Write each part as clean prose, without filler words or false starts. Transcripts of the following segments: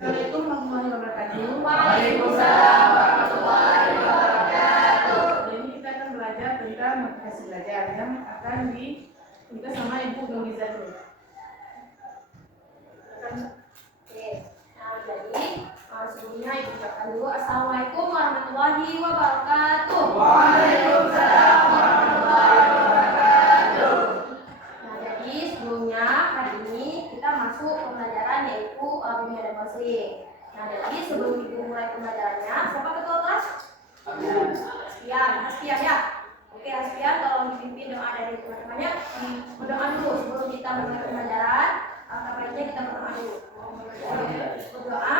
Assalamualaikum warahmatullahi wabarakatuh. Waalaikumsalam warahmatullahi wabarakatuh. Hari ini kita akan belajar tentang motivasi belajar yang akan kita sama Ibu Nuriza dulu. Oke, jadi sebelumnya Ibu ucapkan dulu Assalamualaikum warahmatullahi wabarakatuh. Waalaikumsalam warahmatullahi wabarakatuh. Jadi sebelumnya hari ini kita masuk pembelajaran yaitu bimbingan dan konseling. Jadi sebelum Ibu mulai pembelajarannya, siapa ketua kelas? Haspian ya. Oke, Haspian tolong dipimpin doa dari teman-temannya. Berdoa dulu sebelum kita mulai pembelajaran. Apa baiknya kita berdoa dulu. Berdoa.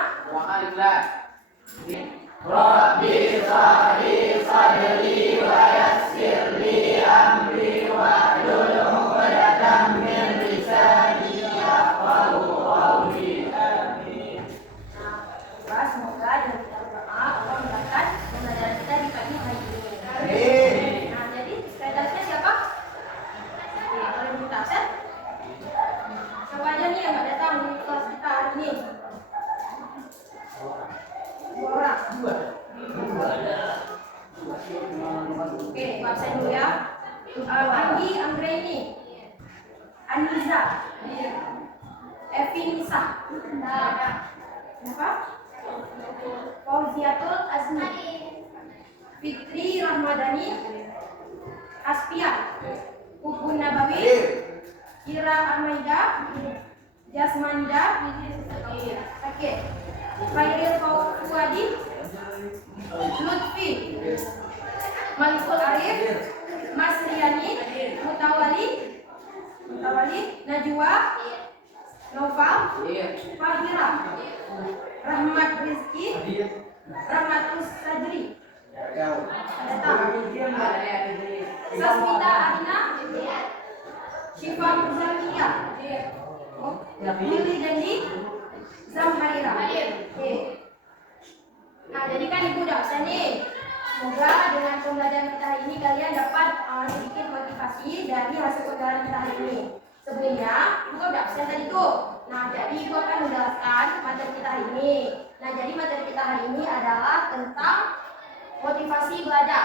Rabbi shrahli sadri wa yassir li amri wahlul 'uqdatam min lisani yafqahu qawli. Amin. Semoga dengan kita berdoa Allah memberkati pembelajaran kita di pagi hari ini. Amin. Jadi sekretarisnya siapa? Oke, boleh minta absen? Siapa aja nih yang nggak datang di kelas kita hari ini? 2 orang. Oke, absen dulu ya. Anggi Anggreni, Aniza, Evi Nisa, siapa? Fauziatul Azmi, Fitri Rahmadani, Aspian, Ubun Nabawi, Ira Amaida, Jasmanda, Oke, Khairil Fuadi, Lutfi, Malikul Arif, Mas Riani, Mutawali, Najwa, Noval, Fahira, Rahmat Rizki, Rahmatus Sajri, Sasmita Adina, Syifa Muzamia, Lili Dendi, Zamharira. Oke. Nah, jadi kan Ibu udah absen nih. Semoga dengan pembelajaran kita hari ini kalian dapat sedikit motivasi dari hasil pembelajaran kita hari ini. Sebelumnya, Ibu udah absen tadi tuh. Nah, jadi Ibu akan menjelaskan materi kita hari ini. Nah, jadi materi kita hari ini adalah tentang motivasi belajar.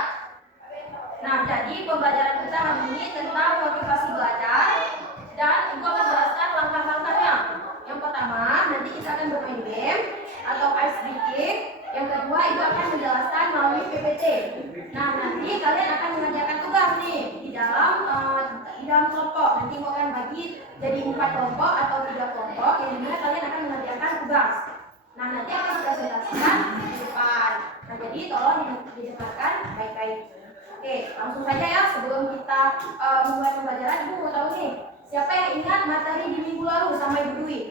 Nah, jadi pembelajaran kita hari ini tentang motivasi belajar dan Ibu akan jelaskan langkah-langkahnya. Yang pertama, nanti kita akan bermain game atau ice breaking. Yang kedua, Ibu akan menjelaskan melalui PPT. Nah, nanti kalian akan mengerjakan tugas nih di dalam kelompok. Nanti Ibu akan bagi jadi 4 kelompok atau 3 kelompok yang dimana kalian akan mengerjakan tugas. Nah, nanti akan dipresentasikan di depan. Nah, jadi tolong didengarkan baik-baik. Oke, langsung saja ya sebelum kita mulai pembelajaran. Ibu mau tahu nih, siapa yang ingat materi di minggu lalu sama Ibu Dwi?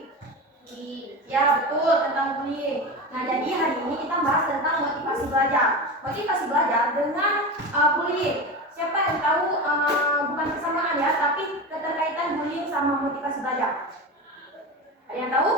Ya, betul, tentang bullying. Nah, jadi hari ini kita bahas tentang motivasi belajar. Motivasi belajar dengan bullying. Siapa yang tahu bukan kesamaan ya, tapi keterkaitan bullying sama motivasi belajar? Ada yang tahu?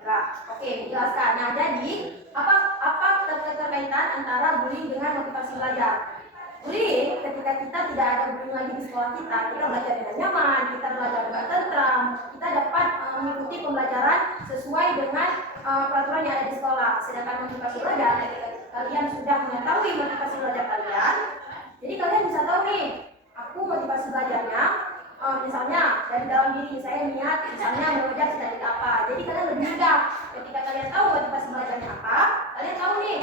Enggak. Oke, jelaskan. Nah, jadi apa keterkaitan antara bullying dengan motivasi belajar? Bullying, ketika kita tidak ada bullying lagi di sekolah kita belajar dengan nyaman, kita belajar dengan tentram, kita dapat mengikuti pembelajaran sesuai dengan peraturan yang ada di sekolah. Sedangkan motivasi belajar, ketika kalian sudah mengetahui motivasi belajar kalian, jadi kalian bisa tahu nih, aku motivasi belajarnya, misalnya dari dalam diri saya niat, misalnya mengejar cita-cita apa. Jadi kalian lebih mudah. Ketika kalian tahu motivasi belajarnya apa, kalian tahu nih,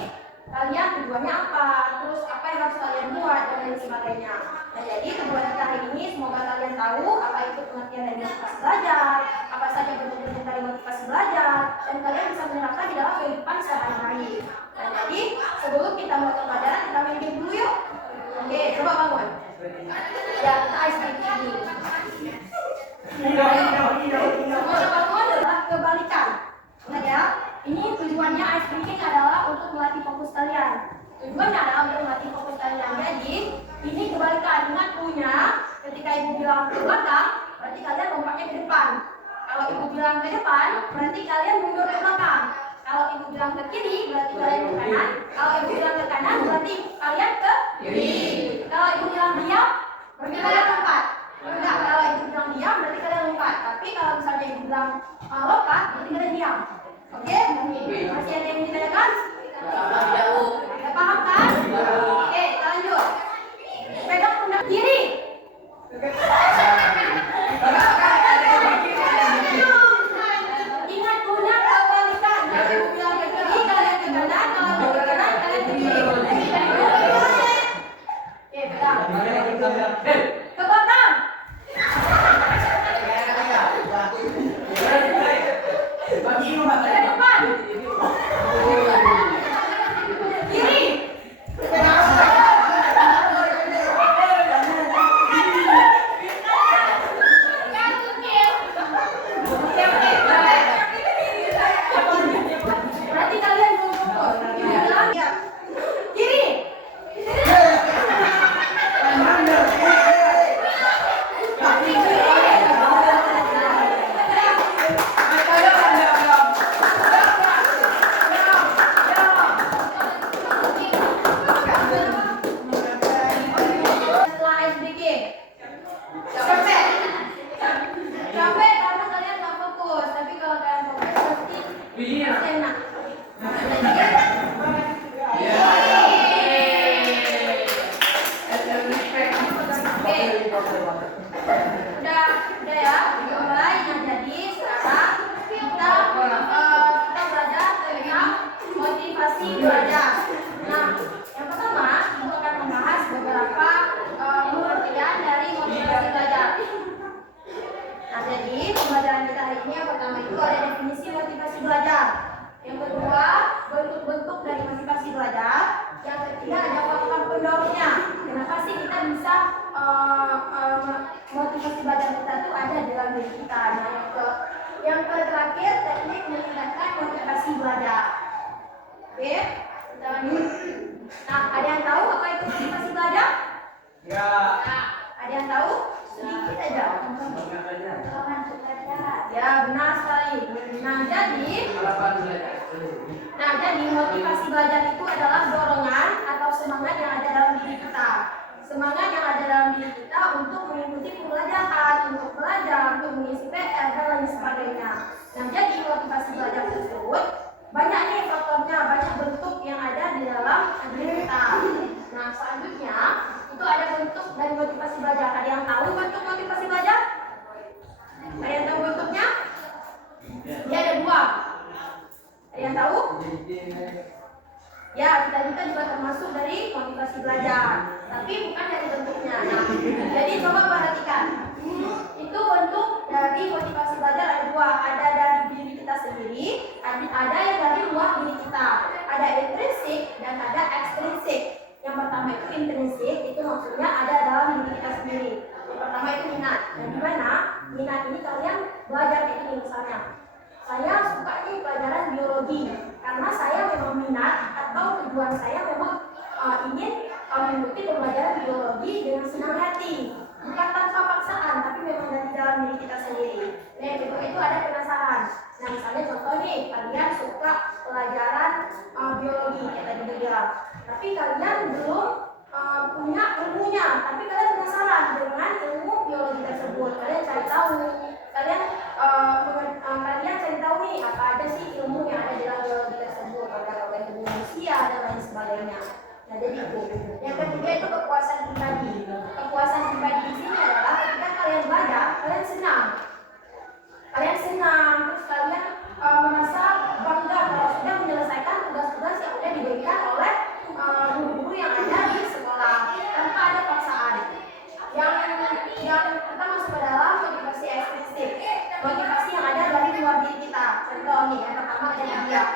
kalian tujuannya apa, terus apa yang harus kalian buat dan lain sebagainya. Nah, jadi tujuan kita hari ini semoga kalian tahu apa itu pengertian dari motivasi belajar, apa saja bentuk-bentuk dari motivasi belajar, dan kalian bisa menerapkan di dalam kehidupan sehari-hari. Nah, jadi sebelum kita mulai pembelajaran, kita main game dulu yuk. Oke, coba bangun. Ya, kita ice breaking dulu. Coba bangun adalah kebalikan. Ingat ya, ini tujuannya ice breaking adalah untuk melatih fokus kalian. Tujuannya adalah untuk melatih fokus kalian. Jadi ini kebalikan. Ingat punya, ketika Ibu bilang ke belakang, berarti kalian lompatnya ke depan. Kalau Ibu bilang ke depan, berarti kalian mundur ke belakang. Kalau Ibu bilang ke kiri, berarti kalian ke kanan. Kalau Ibu bilang ke kanan, berarti kalian ke kiri. Kalau Ibu bilang diam, berarti kalian lompat. Enggak, kalau Ibu bilang diam, berarti kalian lompat. Tapi kalau misalnya Ibu bilang lompat, berarti kalian diam. Oke? Ke depan. Kiri. Berarti kalian belum fokus. Ya. Kiri. Setelah SBK. Capek karena kalian nggak fokus. Tapi kalau kalian fokus pasti enak. Udah ya, mulai. Nah, jadi sekarang kita belajar tentang motivasi belajar. Nah, yang pertama kita akan membahas beberapa pengertian dari motivasi belajar. Nah, jadi pembelajaran kita hari ini yang pertama itu ada definisi motivasi belajar. Yang kedua, bentuk-bentuk dari motivasi belajar. Yang ketiga ada faktor pendorongnya. Kenapa sih kita bisa motivasi belajar kita itu ada dalam diri kita. Nah, yang terakhir teknik meningkatkan motivasi belajar. Oke, kita lanjut. Nah, ada yang tahu apa itu motivasi belajar? Ya. Nah, ada yang tahu? Sedikit aja. Ya, benar sekali. Nah, jadi motivasi belajar itu adalah dorongan atau semangat yang ada dalam diri kita. Semangat yang ada dalam diri kita untuk mengikuti pembelajaran, untuk belajar, untuk mengisi PR dan lain sebagainya. Nah, jadi motivasi belajar tersebut banyak nih faktornya, banyak bentuk yang ada di dalam diri kita. Nah, selanjutnya itu ada bentuk dari motivasi belajar. Ada yang tahu bentuk motivasi belajar? Ada yang tahu bentuknya? Dia ada dua. Ada yang tahu? Ya, cita-cita juga termasuk dari motivasi belajar, tapi bukan dari bentuknya. Nah, jadi coba perhatikan. Itu bentuk dari motivasi belajar ada dua. Ada dari diri kita sendiri, ada yang dari luar diri kita. Ada intrinsik dan ada ekstrinsik. Yang pertama itu intrinsik, itu maksudnya ada dalam diri kita sendiri. Yang pertama itu minat. Dan di mana minat ini kalian belajar kayak ini misalnya. Saya suka nih pelajaran biologi karena saya memang minat atau tujuan saya memang ingin mengikuti pembelajaran biologi dengan senang hati, bukan tanpa paksaan, tapi memang dari dalam diri kita sendiri. Nah, yang kedua itu ada penasaran. Nah, misalnya contoh nih, kalian suka pelajaran biologi kayak tadi bilang, tapi kalian belum punya ilmunya, tapi kalian penasaran dengan ilmu biologi tersebut. Kalian cari tahu, kalian cari tahu nih apa aja sih ilmu yang ada dalam biologi tersebut, organ-organ tubuh manusia dan lain sebagainya. Nah, jadi itu. Yang ketiga itu kepuasan pribadi. Kepuasan pribadi di sini adalah ketika kalian belajar, kalian senang, terus kalian merasa bangga kalau sudah menyelesaikan tugas-tugas yang sudah diberikan oleh guru-guru yang ada di sekolah tanpa ada paksaan. Yang kita masuk ke dalam motivasi ekstrinsik, motivasi yang ada dari luar diri kita. Contoh nih, yang pertama ada hadiah.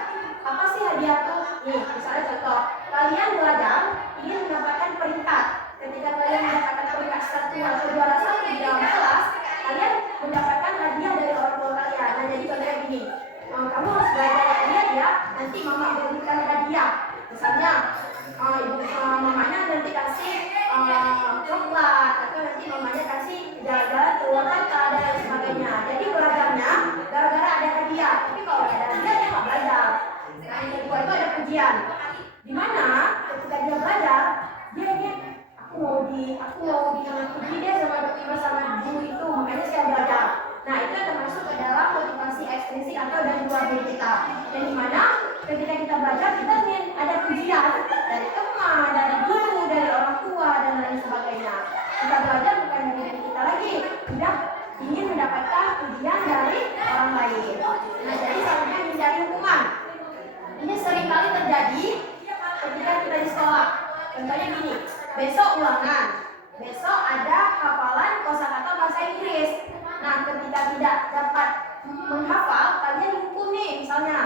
Apa sih hadiah tuh? Nih, misalnya contoh, kalian belajar ingin mendapatkan peringkat. Ketika kalian mendapatkan peringkat 1 atau juara 1 di dalam kelas, kalian mendapatkan hadiah dari orang tua kalian. Nah, jadi contohnya gini, kamu harus belajar hadiah ya, nanti mama berikan hadiah. Misalnya, mamanya nanti kasih coklat, atau nanti mamanya kasih jalan-jalan keluar kota dan lain sebagainya. Jadi belajarnya gara-gara ada hadiah. Tapi kalau ada hadiah dia nggak belajar. Nah, yang kedua itu ada pujian. Di mana ketika dia belajar, dia ingin aku mau dipuji deh sama guru itu, makanya saya belajar. Nah, itu termasuk ke dalam motivasi ekstrinsik atau dari luar diri kita. Dan di mana ketika kita belajar kita ingin ada pujian dari teman, dari guru, dari orang tua dan lain sebagainya. Kita belajar bukan dari diri kita lagi, sudah ingin mendapatkan pujian dari orang lain. Nah, jadi selanjutnya hindari hukuman. Ini sering kali terjadi ketika kita di sekolah. Contohnya gini, besok ulangan, besok ada hafalan kosakata bahasa Inggris. Nah, ketika tidak dapat menghafal, kalian dihukum nih, misalnya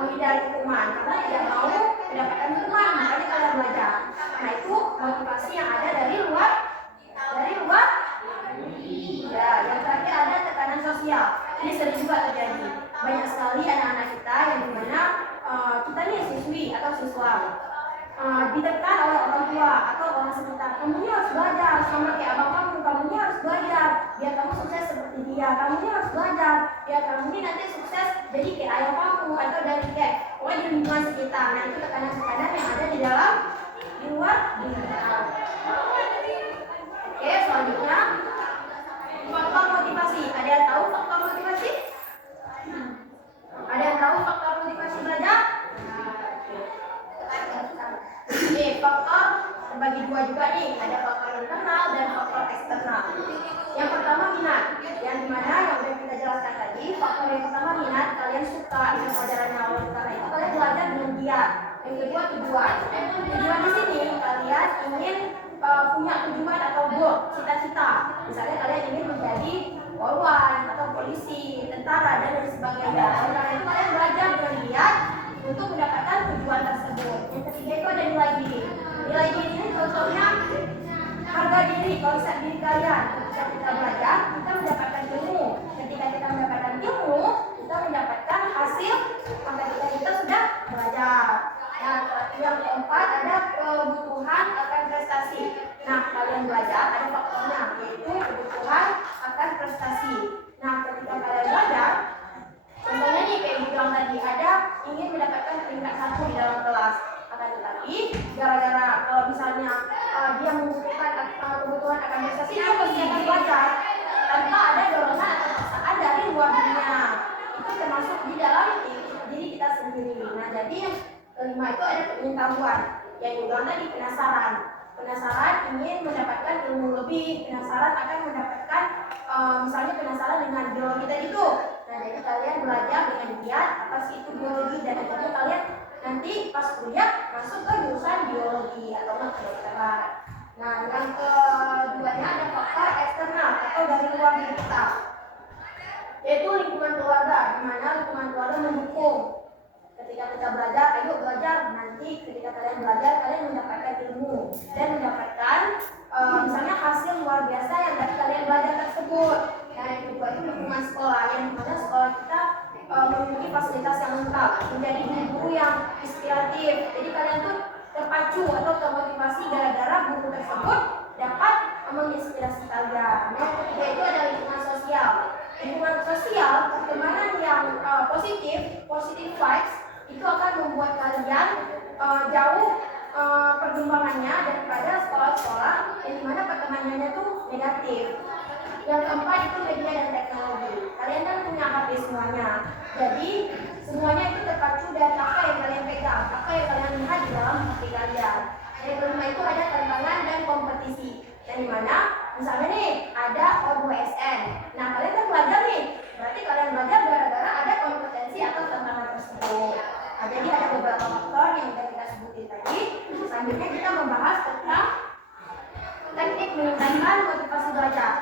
menghindari hukuman karena tidak mau mendapatkan hukuman, makanya kalian belajar. Nah itu motivasi yang ada dari luar. Ya, yang terakhir ada tekanan sosial. Ini sering juga terjadi. Banyak sekali anak-anak kita yang dimana kita nih siswi atau siswa ditekan oleh orang tua atau orang sekitar. Kamu harus belajar sama kayak abang kamu harus belajar biar kamu sukses seperti dia. Kamu harus belajar biar kamu ini nanti sukses jadi kayak ayah kamu atau dari kayak pokoknya di lingkungan sekitar. Nah itu tekanan-tekanan yang ada di luar diri kita. Oke, selanjutnya faktor motivasi. Ada yang tahu faktor motivasi? Ada yang tahu faktor motivasi belajar? Faktor terbagi dua juga nih. Ada faktor internal dan faktor eksternal. Yang pertama minat. Yang dimana yang udah kita jelaskan tadi. Faktor yang pertama minat. Kalian suka dengan pelajaran yang awal karena itu kalian belajar dengan giat. Yang kedua tujuan. Tujuan di sini kalian ingin punya tujuan atau goal, cita-cita. Misalnya kalian ingin menjadi polwan atau polisi, tentara dan lain sebagainya. Oleh karena itu kalian belajar dengan giat untuk mendapatkan tujuan tersebut. Yang ketiga itu ada nilai diri. Nilai diri ini contohnya harga diri, konsep diri kalian. Ketika kita belajar, kita mendapatkan ilmu. Ketika kita mendapatkan ilmu, kita mendapatkan hasil. Maka kita sudah belajar. Nah, yang keempat ada kebutuhan akan prestasi. Nah, kalian belajar ada faktornya yaitu kebutuhan akan prestasi. Nah, ketika kalian belajar, contohnya nih kayak bilang tadi ada ingin mendapatkan peringkat 1 di dalam kelas. Akan tetapi gara-gara kalau misalnya dia membutuhkan kebutuhan akan prestasi, dia pasti akan belajar tanpa ada dorongan atau paksaan dari luar dunia. Itu termasuk di dalam diri kita sendiri. Nah, jadi yang kelima itu ada pengetahuan, yang dibilang tadi penasaran ingin mendapatkan ilmu lebih, penasaran akan mendapatkan misalnya penasaran dengan biologi tadi itu. Nah jadi kalian belajar dengan giat apa sih itu biologi dan akhirnya kalian nanti pas kuliah masuk ke jurusan biologi atau kedokteran. Nah yang keduanya ada faktor eksternal atau dari luar diri kita, yaitu lingkungan keluarga, di mana lingkungan keluarga mendukung. Ketika kita belajar, ayo belajar. Nanti ketika kalian belajar, kalian mendapatkan ilmu dan mendapatkan misalnya hasil luar biasa yang dari kalian belajar tersebut. Nah yang kedua itu lingkungan sekolah, yang dimana sekolah kita memiliki fasilitas yang lengkap, menjadi guru yang inspiratif. Jadi kalian tuh terpacu atau termotivasi gara-gara guru tersebut dapat menginspirasi kalian. Nah yang ketiga itu ada lingkungan sosial. Lingkungan sosial, pertemanan yang positive vibes, itu akan membuat kalian jauh perkembangannya daripada sekolah-sekolah yang dimana pertemanannya itu negatif. Yang keempat itu media dan teknologi. Kalian kan punya HP semuanya, jadi semuanya itu terpacu dari apa yang kalian pegang, apa yang kalian lihat di dalam HP kalian. Yang kelima itu ada tantangan dan kompetisi, yang dimana misalnya nih ada O2SN. Nah kalian kan belajar nih, berarti kalian belajar gara-gara ada kompetensi atau tantangan tersebut. Nah, jadi ada beberapa faktor yang sudah kita sebutin tadi. Selanjutnya kita membahas tentang teknik meningkatkan motivasi belajar.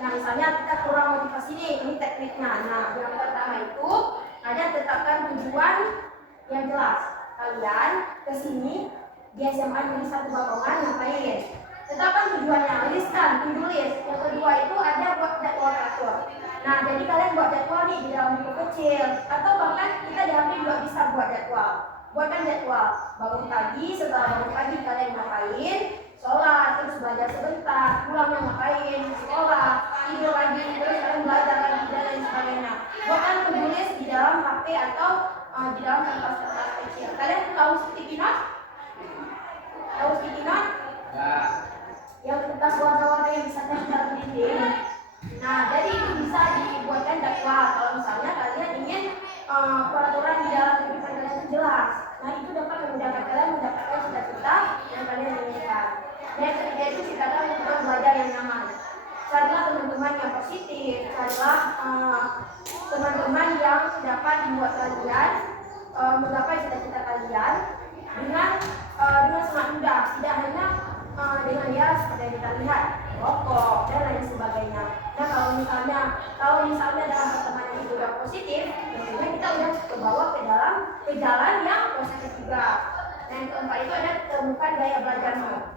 Nah misalnya kita kurang motivasi nih, ini tekniknya. Nah yang pertama itu ada tetapkan tujuan yang jelas. Kalian kesini di SMA Negeri 1 Bakongan ngapain? Tetapkan tujuannya, listkan, to-do list. Yang kedua itu ada buat jadwal teratur. Nah, jadi kalian buat jadwal nih di dalam buku kecil, atau bahkan kita di HP juga bisa buat jadwal. Buatkan jadwal. Bangun pagi, setelah bangun pagi kalian ngapain? Sholat, terus belajar sebentar, pulangnya ngapain? Sekolah, tidur lagi, terus kalian belajar lagi dan lain sebagainya. Buatkan to-do list di dalam HP atau di dalam kertas-kertas kecil. Kalian tahu sticky note? Tahu sticky note? Ya. Yang kertas warna-warna yang bisa tempel di dinding. Nah, jadi itu bisa dibuatkan jadwal. Kalau misalnya kalian ingin peraturan di dalam kehidupan kalian itu jelas. Nah, itu dapat memudahkan kalian mendapatkan cita-cita yang kalian inginkan. Yang ketiga itu ciptakan lingkungan belajar yang nyaman. Carilah teman-teman yang positif. Carilah teman-teman yang dapat membuat kalian menggapai cita-cita kalian dengan sangat mudah. Tidak hanya dengan dia seperti yang kita lihat, rokok dan lain sebagainya. Nah kalau misalnya dalam pertemanan itu udah positif, tentunya kita udah kebawa ke dalam ke jalan yang proses ketiga. Dan yang keempat itu ada temukan gaya belajarmu.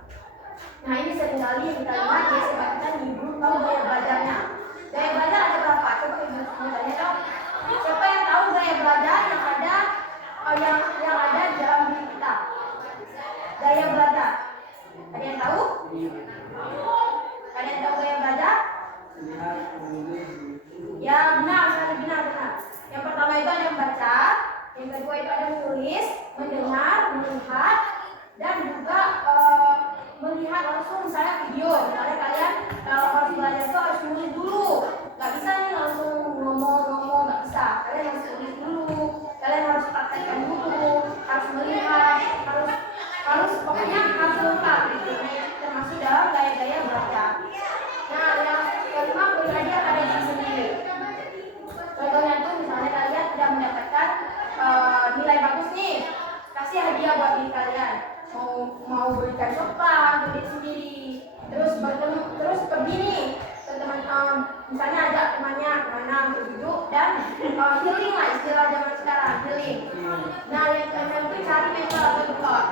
Nah ini seringkali kita lihat ya sebabkan ibu tahu gaya belajarnya. Gaya belajar ada berapa? Coba ibu tanya dong. Siapa yang tahu gaya belajar yang ada di dalam diri kita? Gaya belajar. Ada yang tahu? Ada yang tahu gaya belajar? Ya benar, sekali benar. Yang pertama itu ada membaca, yang kedua itu ada menulis, mendengar, melihat, dan juga melihat langsung misalnya video. Misalnya kalian kalau harus belajar itu harus nulis dulu. Gak bisa nih langsung ngomong, gak bisa. Kalian harus tulis dulu, kalian harus praktekkan dulu, harus melihat, harus pokoknya harus lengkap gitu. Termasuk dalam gaya-gaya belajar. Nah yang kelima belajar pada diri sendiri. Contohnya tuh misalnya kalian sudah mendapatkan nilai bagus nih, kasih hadiah buat diri kalian. Mau belikan coklat, beli sendiri. Terus pergi nih ke teman, misalnya ajak temannya kemana untuk duduk dan healing lah istilah zaman sekarang, healing. Nah yang keenam itu cari mentor atau tutor.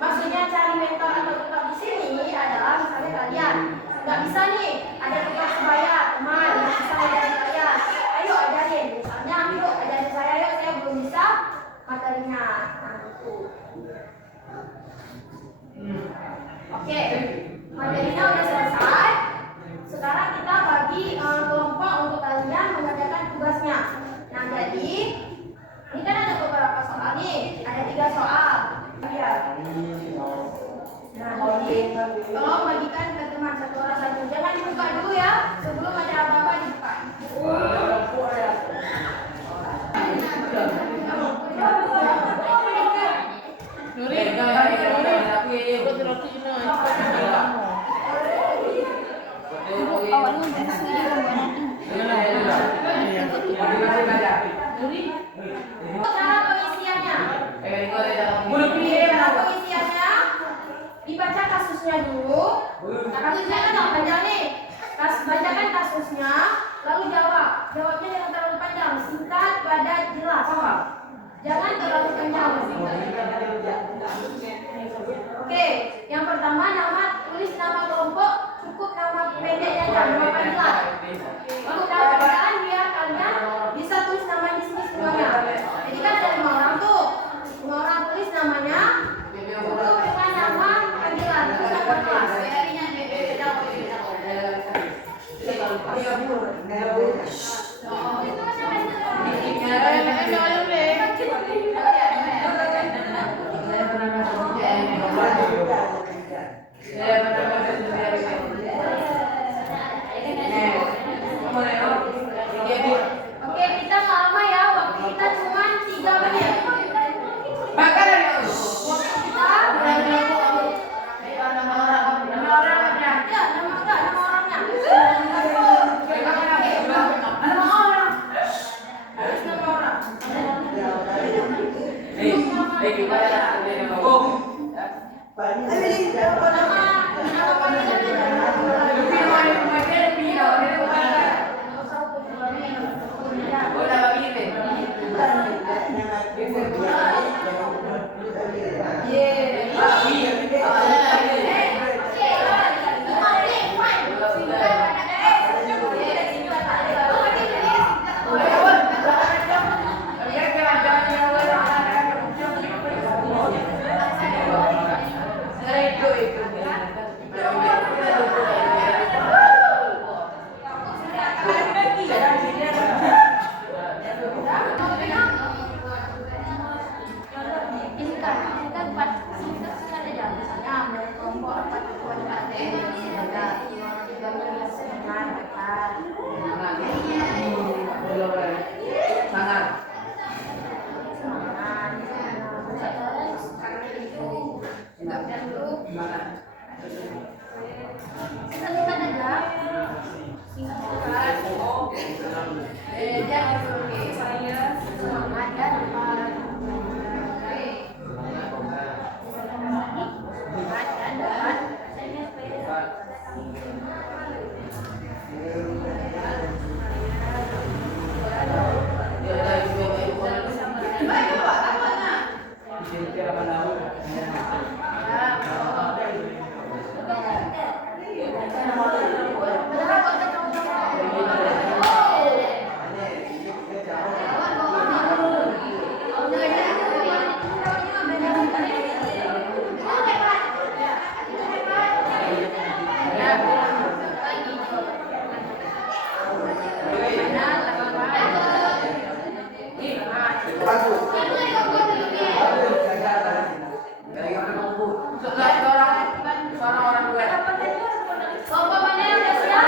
Maksudnya cari mentor atau tutor di sini adalah misalnya kalian nggak bisa nih ada tutor sebaya teman yang bisa ngajarin kalian, ayo ajarin, misalnya yuk ajarin saya, yuk saya belum bisa materinya. Nah itu. Oke, materinya udah selesai. Sekarang kita bagi kelompok untuk kalian mengerjakan tugasnya. Nah jadi ini kan ada beberapa soal nih, ada 3 soal. Ya. Nah, jadi tolong bagikan ke teman satu orang satu. Jangan dibuka dulu ya, sebelum ada apa-apa dibuka. Cara pengisiannya. Dibaca kasusnya dulu. Nah, kasusnya kan nggak panjang nih. Bacakan kasusnya, lalu jawab. Jawabnya jangan terlalu panjang, singkat, padat, jelas. Jangan terlalu panjang. Oke, yang pertama tulis nama kelompok, cukup nama pendek aja, nama panggilan. Untuk nama panggilan biar kalian bisa tulis namanya di sini semuanya. Jadi kan ada 5 orang tuh, 5 orang tulis namanya, cukup dengan nama panggilan, terus nama kelas. Oke, kita nggak lama ya, waktu kita cuma 3 menit. bagus. Suara orang dua. Kompomannya udah siap.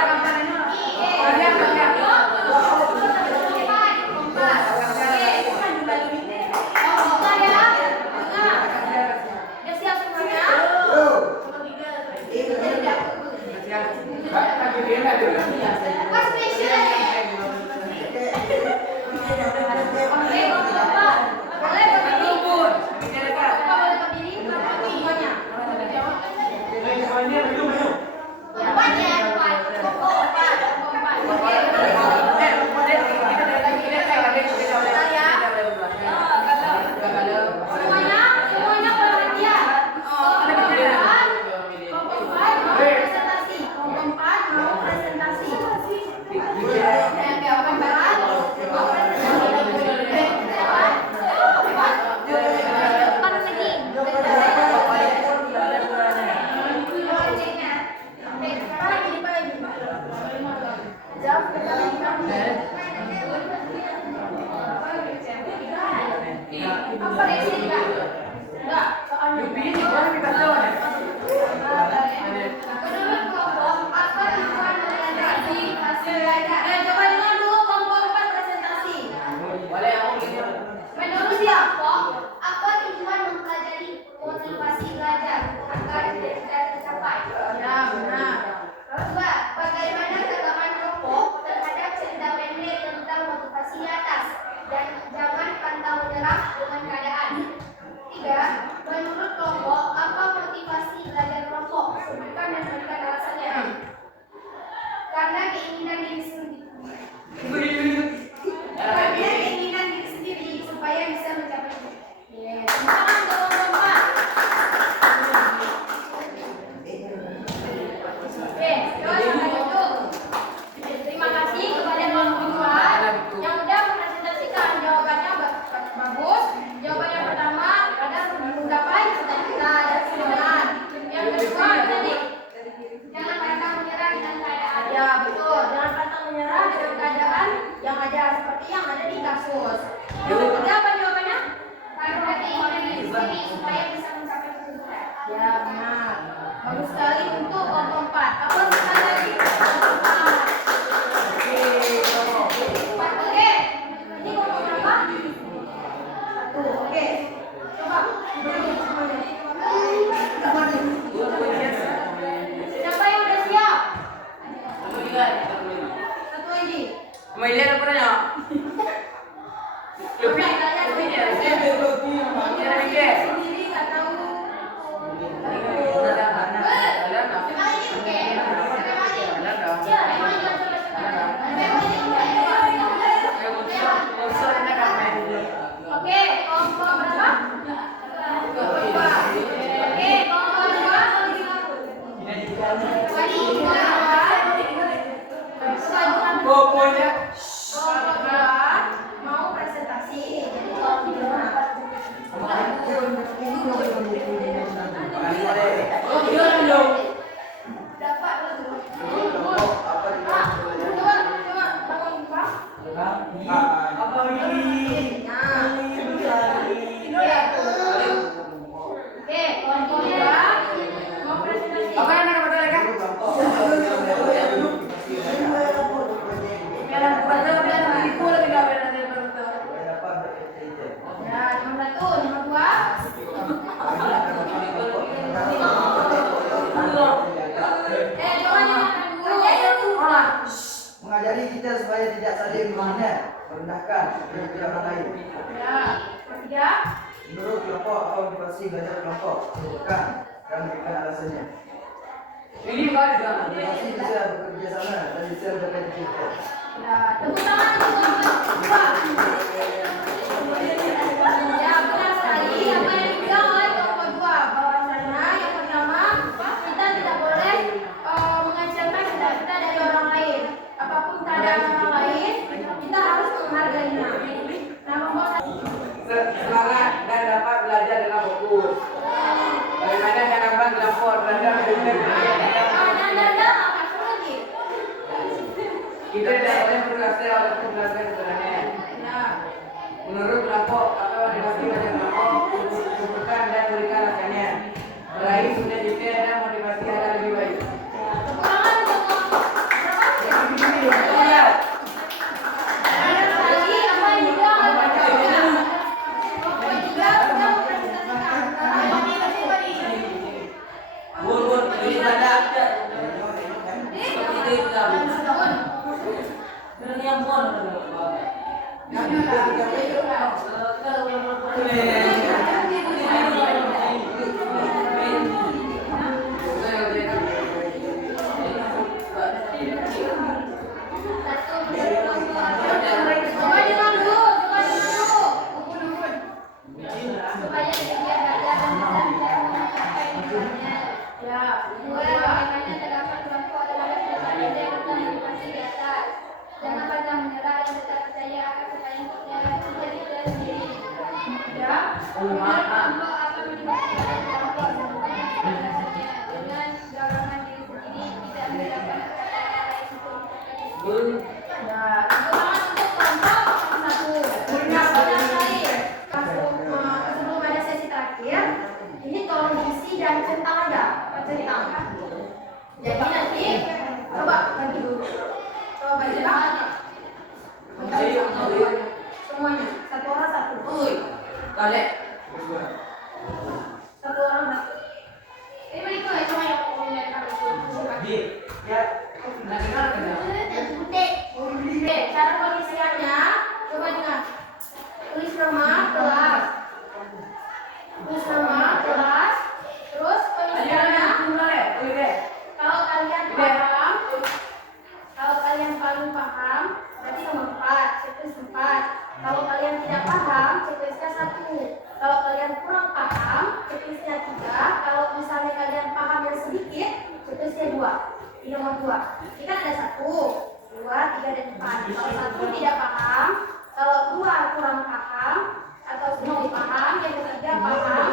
Mengajari kita supaya tidak saling menghina, merendahkan orang lain. Ya, ketiga. Menurut kelompok atau motivasi belajar kelompok, bukan dan berikan alasannya. Ini bukan juga. Motivasi bisa bekerja sama dan bisa berkaitan. Ya, tepuk tangan untuk kelompok dua. Ya, benar sekali apa yang dibilang oleh kelompok dua, bahwasanya yang pertama kita tidak boleh mengecilkan cita-cita dari orang lain. Apapun keadaan orang lain, kita harus menghargainya. Nah, nomor Semangat dan dapat belajar dengan fokus. Bagaimana cara mengelapor terhadap kita tidak boleh berhasil oleh pembelajaran sebenarnya. Menurut Kelompok akan menikmati kelompok dan bukan dasarnya dengan dorongan diri sendiri tidak mendapat Nah, semangat untuk kelompok satu. Sebelum ada sesi terakhir, ini tolong diisi dan centang aja, centang. Jadi nanti coba bagi dulu. Coba bagi semuanya. Satu orang satu. Kalian Satu orang satu. Ini begitu ya cuma yang ngomongin Di, ya. nak dengar kan? Oke, cara pengisiannya coba dengar. Tulis nama kelas. Tulis nama kelas. Terus pengisiannya kalau kalian paling paham berarti nomor 4, checklist 4. Kalau kalian tidak paham, checklistnya 1. Kalau kalian kurang paham, checklistnya 3. Kalau misalnya kalian paham yang sedikit, checklistnya 2. Di nomor 2. Ini kan ada 1, 2, 3, dan 4. Kalau 1 tidak paham, kalau 2 kurang paham, atau sedikit paham, yang ketiga paham,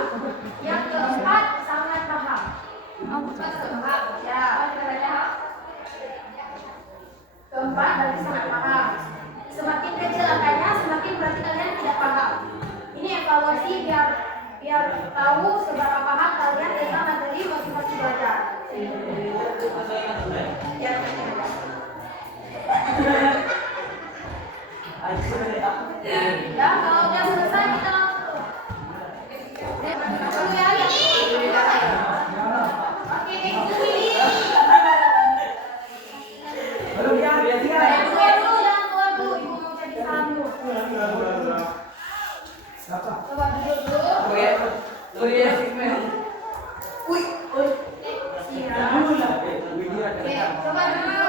yang keempat sangat paham. Ya, keempat berarti sangat paham. Semakin kecil angkanya, semakin berarti kalian tidak paham. Ini evaluasi biar tahu seberapa paham kalian tentang materi motivasi belajar. Ya, ya kalau udah selesai kita langsung. Oke, coba duduk dulu. Coba duduk.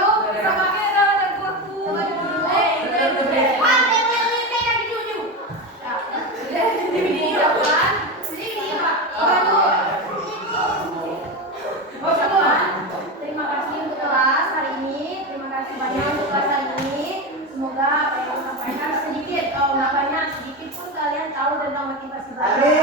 Terima kasih untuk kelas hari ini. Terima kasih banyak untuk kelas hari ini. Semoga apa yang saya sampaikan sedikit, kalau nggak banyak, sedikit pun kalian tahu tentang motivasi belajar.